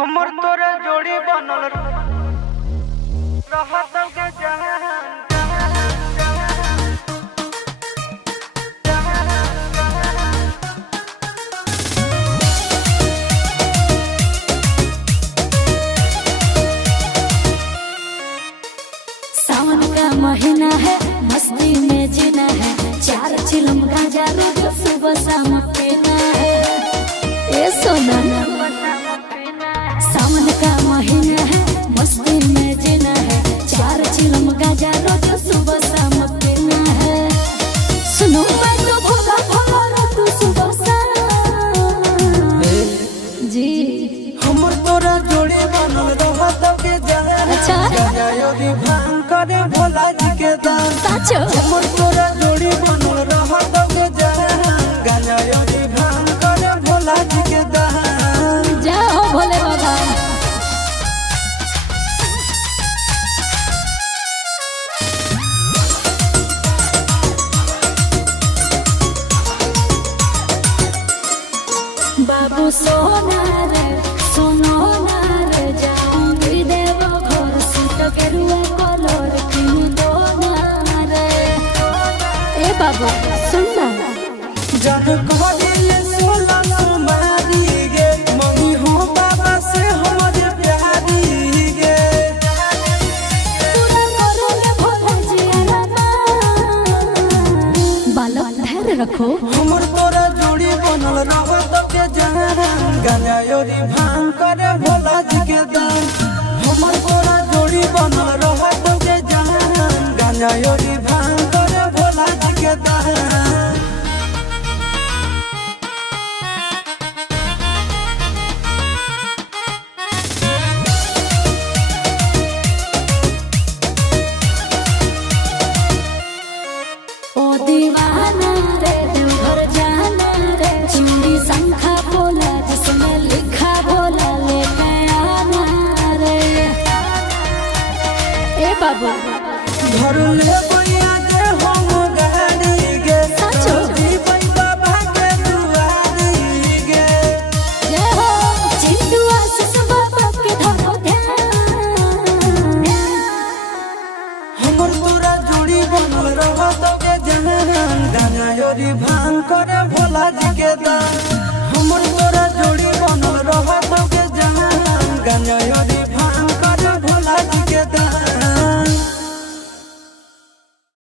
हमर तोरे जोड़ी बनल रहत के जहां सावन का महीना है, मस्ती में जीना है, 4 चिलम गांजा रोज सुबह शाम पीना है। ए सोना, सावन का महीना है, मस्ती में जीना है, 4 चिलम गांजा रोज सुबह शाम पीना है। सुनो मैं तो भोला भोला तू सुबह शाम जी हमर तोरा जोड़ी बनल रहत के जहां। अच्छा योगी भांग करे भोला जी के दान। साचो हमर तोरा जोड़ी बनल रहत के जहां। गाजा योगी भांग करे भोला जी के दान। जाओ भोले बाबा। बाबू सोना रे सोनो ना रे जाऊंगी देव घर सूट के रुआ कलर किन दो ना रे। ए बाबू सुन ना जन कहले सोला सुमारी गे मम्मी हो बाबा से हमर प्यारी गे। पूरा करोगे भोला जी आना। बालक धैर्य रखो। हमर तोरा जोड़ी बनल रहत के जहां। गाजा योगी भांग करे भोला जी के दान। हमर तोरा जोड़ी बनल रहत के जहां। गाजा योगी भांग करे भोला जी के दान। ओ दीवाना रे देवघर जाना रे, चूड़ी शंखा बोला जिसमें लिखा बोला लेके आना रे। ए बाबू घर ले बैया जे हम गाड़ी गे। साचो जीवन बाबा के दुआरी गे। जय हो चिंटू आशीष बाबा के धरो ध्यान। हमर तोरा जोड़ी बनल रहत के जहां। गाजा योगी भांग करे भोला जी के दान।